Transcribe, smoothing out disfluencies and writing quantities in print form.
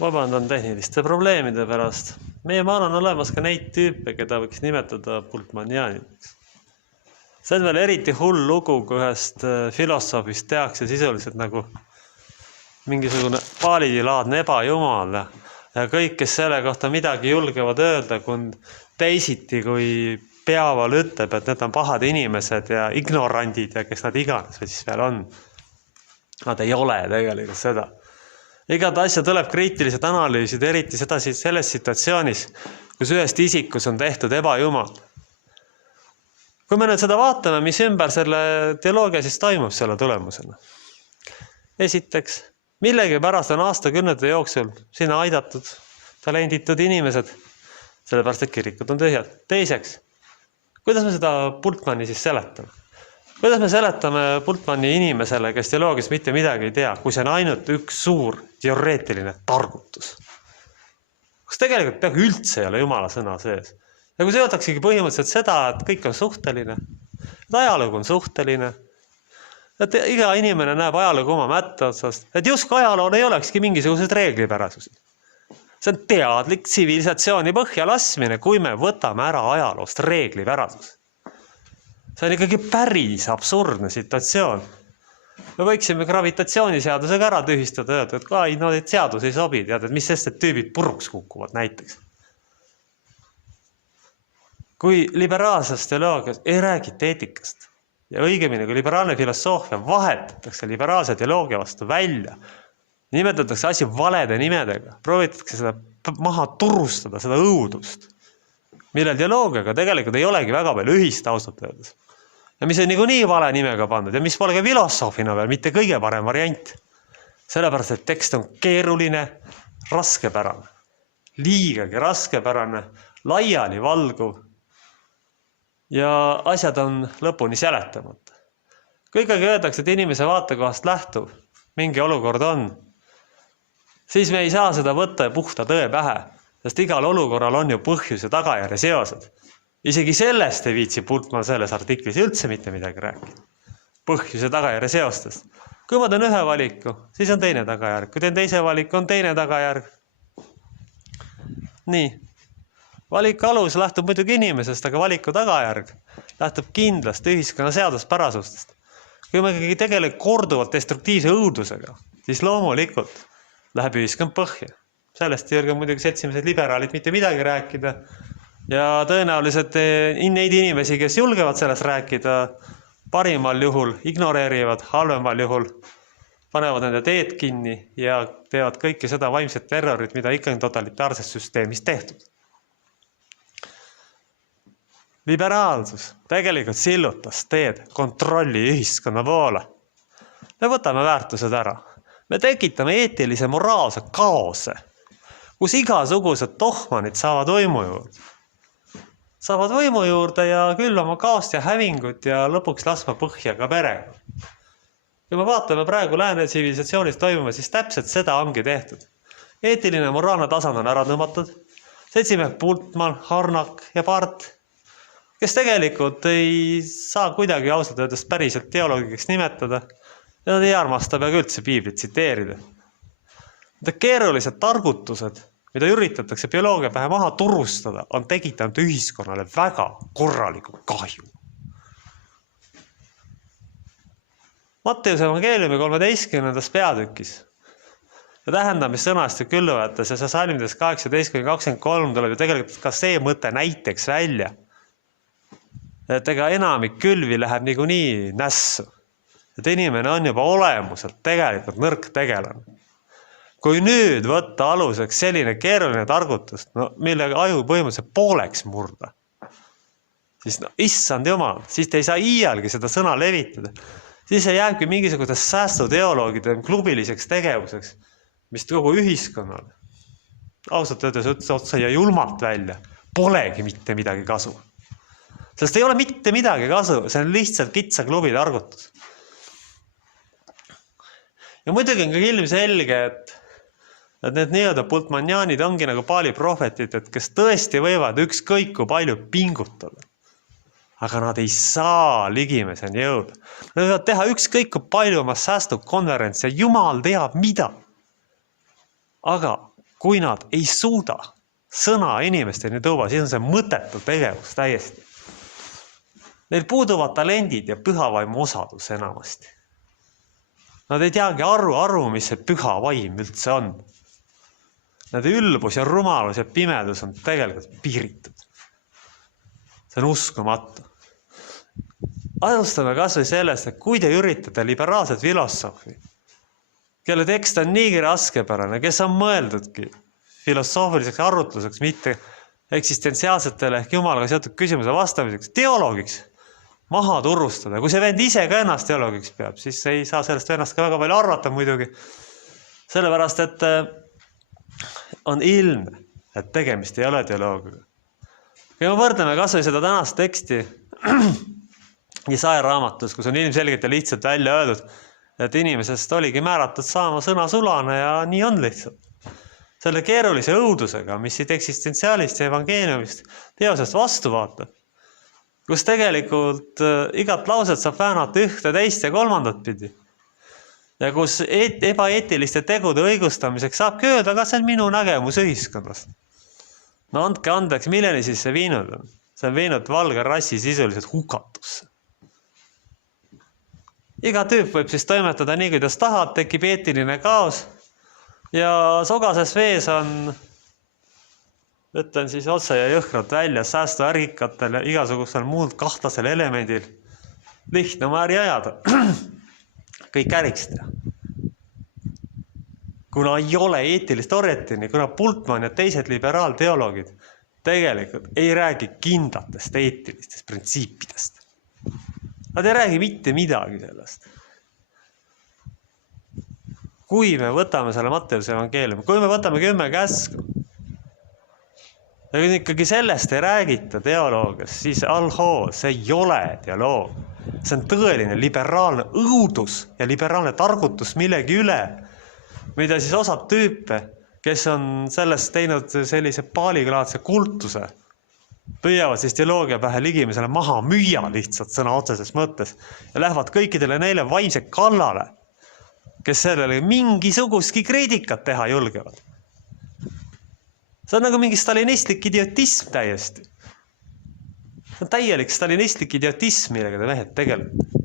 Vabandan tehniliste probleemide pärast. Meie maal on olemas ka neid tüüpe, keda võiks nimetada pultmanjaanideks. See on veel eriti hull lugu, kui ühest filosoofist tehakse sisuliselt nagu mingisugune paalilaadne ebajumal ja kõik, kes selle kohta midagi julgevad öelda, kui teisiti kui peaval ütleb, et need on pahad inimesed ja ignorandid ja kes nad iganes või siis veel on. Nad ei ole tegelikult seda. Igad asja tuleb kriitiliselt analüüsida, eriti seda selles situatsioonis, kus ühest isikus on tehtud ebajumal. Kui me nüüd seda vaatame, mis ümber selle teoloogia siis toimub selle tulemusena. Esiteks, millegi pärast on aastakümnete jooksul sinna aidatud, talenditud inimesed, sellepärast et kirikud on tühjad. Teiseks, kuidas me seda Bultmanni siis seletame? Kuidas me seletame Bultmanni inimesele, kes teoloogias mitte midagi ei tea, kui see on ainult üks suur teoreetiline targutus? Kas tegelikult peaaegu üldse ei ole jumala sõna sees? Ja kui see öeldaksegi põhimõtteliselt seda, et kõik on suhteline, et ajalugu on suhteline, et iga inimene näeb ajalugu oma mätta otsast, et justkui ajalool ei olekski mingisugused reeglipärasusi. See on teadlik tsivilisatsiooni põhja laskmine, kui me võtame ära ajaloost reeglipärasus. See on ikkagi päris absurdne situatsioon. Me võiksime gravitatsiooniseadusega ära tühistada, et need seadus ei sobi, tead, et mis sest, et tüübid puruks kukuvad näiteks. Kui liberaalses teoloogias ei räägita eetikast ja õigemini, kui liberaalne filosoofia vahetatakse liberaalse teoloogia vastu välja, nimetatakse asi valede nimedega, proovitatakse seda maha turustada, seda õudust, millel teoloogiaga tegelikult ei olegi väga palju ühist ausalt öeldes. Ja mis on nii vale nimega pandud ja mis pole ka filosoofina veel mitte kõige parem variant. Sellepärast, et tekst on keeruline, raskepärane, liigagi raskepärane, laiali valguv ja asjad on lõpuni seletamata. Kui ikkagi öeldakse, et inimese vaatekohast lähtuv mingi olukord on, siis me ei saa seda võtta ja puhta tõe pähe, sest igal olukorral on ju põhjus ja tagajärje seosed. Isegi sellest ei viitsi Bultmann selles artiklis üldse mitte midagi rääkida. Põhjus ja tagajärje seostest. Kui ma teen ühe valiku, siis on teine tagajärg. Kui teen teise valiku, on teine tagajärg. Nii. Valiku alus lähtub muidugi inimesest, aga valiku tagajärg lähtub kindlasti ühiskonna seaduspärasustest. Kui me ikkagi tegeleme korduvalt destruktiivse õudusega, siis loomulikult läheb ühiskond põhja. Sellest ei julge muidugi seltsimised liberaalid mitte midagi rääkida. Ja tõenäoliselt neid inimesi, kes julgevad sellest rääkida, parimal juhul ignoreerivad, halvemal juhul panevad nende teed kinni ja teevad kõike seda vaimset terrorit, mida ikka on totalitaarses süsteemis tehtud. Liberaalsus tegelikult sillutas teed kontrolli ühiskonna poole. Me võtame väärtused ära. Me tekitame eetilise moraalse kaose, kus igasugused tohmanid saavad võimu juurde ja küll oma kaost ja hävingut ja lõpuks laskma põhja ka perega. Kui me vaatame praegu lääne tsivilisatsioonis toimuma, siis täpselt seda ongi tehtud. Eetiline moraalne tasand on ära tõmmatud. Seltsimehed Bultmann, Harnack ja Part, kes tegelikult ei saa kuidagi ausalt öeldes päriselt teoloogiks nimetada ja nad ei armasta peaaegu üldse piiblit tsiteerida. Need keerulised targutused, mida üritatakse bioloogia pähe maha turustada, on tekitanud ühiskonnale väga korraliku kahju. Matteuse evangeeliumi 13. peatükis ja tähendamissõnast ja külluvõttes ja salmides 18-23 tuleb ju tegelikult ka see mõte näiteks välja, et ega enamik külvi läheb niikuinii nässu, et inimene on juba olemuselt tegelikult nõrk tegelane. Kui nüüd võtta aluseks selline keeruline targutus, mille aju põhimõtteliselt pooleks murda, siis issand jumal, siis te ei saa iialgi seda sõna levitada. Siis see jääbki mingisugustes säästuteoloogide klubiliseks tegevuseks, mis kogu ühiskonnale, ausalt öeldes otsa ja julmalt välja, polegi mitte midagi kasu. Sest ei ole mitte midagi kasu, see on lihtsalt kitsa klubi targutus. Ja muidugi on ka ilmselge, et need nii-öelda Bultmannianid ongi nagu Paali prohvetid, et kes tõesti võivad ükskõik kui palju pingutada. Aga nad ei saa ligimeseni jõuda. Nad võivad teha ükskõik kui palju oma säästukonverents ja jumal teab mida. Aga kui nad ei suuda sõna inimesteni tuua, siis on see mõttetu tegevus täiesti. Neil puuduvad talendid ja pühavaimu osadus enamasti. Nad ei teagi aru, mis see püha vaim üldse on. Nende ülbus ja rumalus ja pimedus on tegelikult piiritud. See on uskumatu. Alustame kas või sellest, et kui te üritate liberaalset filosoofi, kelle tekst on niigi raskepärane, kes on mõeldudki filosoofiliseks arutluseks, mitte eksistentsiaalsetele ehk jumalaga seotud küsimuse vastamiseks, teoloogiks maha turustada. Kui see vend ise ka ennast teoloogiks peab, siis ei saa sellest vennast ka väga palju arvata muidugi. Sellepärast, et on ilmne, et tegemist ei ole teoloogiga. Kui me võrdleme kas või seda tänast teksti Jesaja raamatus, kus on ilmselgelt ja lihtsalt välja öeldud, et inimesest oligi määratud saama sõna sulane ja nii on lihtsalt. Selle keerulise õudusega, mis siit eksistentsiaalist ja evangeeliumist teosest vastu vaatab, kus tegelikult igat lauset saab väänata ühte, teist ja kolmandat pidi. Ja kus ebaeetiliste tegude õigustamiseks saabki öelda, aga see on minu nägemus ühiskonnast. No andke andeks, milleni siis see viinud on? See on viinud valge rassi sisuliselt hukatusse. Iga tüüp võib siis toimetada nii, kuidas tahab, tekib eetiline kaos ja sogases vees on, ütlen siis otse ja jõhkralt välja, säästuärgikatel ja igasugusel muud kahtlasel elemendil lihtne oma äri ajada. Kõik äriks teha. Kuna ei ole eetilist orjetini, kuna Bultmann ja teised liberaalteoloogid tegelikult ei räägi kindlatest eetilistest printsiipidest. Nad ei räägi mitte midagi sellest. Kui me võtame selle Matteuse evangeeliumi, kui me võtame 10 käsku, ja kui ikkagi sellest ei räägita teoloogias, siis see ei ole teoloog. See on tõeline liberaalne õudus ja liberaalne targutus millegi üle, mida siis osad tüüpe, kes on sellest teinud sellise paaliklaadse kultuse, püüavad siis teoloogia pähe ligimisele maha müüa lihtsalt sõna otseses mõttes ja lähevad kõikidele neile vaimse kallale, kes sellele mingisugustki kriitikat teha julgevad. See on nagu mingi stalinistlik idiotism täiesti. See on täielik stalinistlik idiotism, millega te mehed tegelete.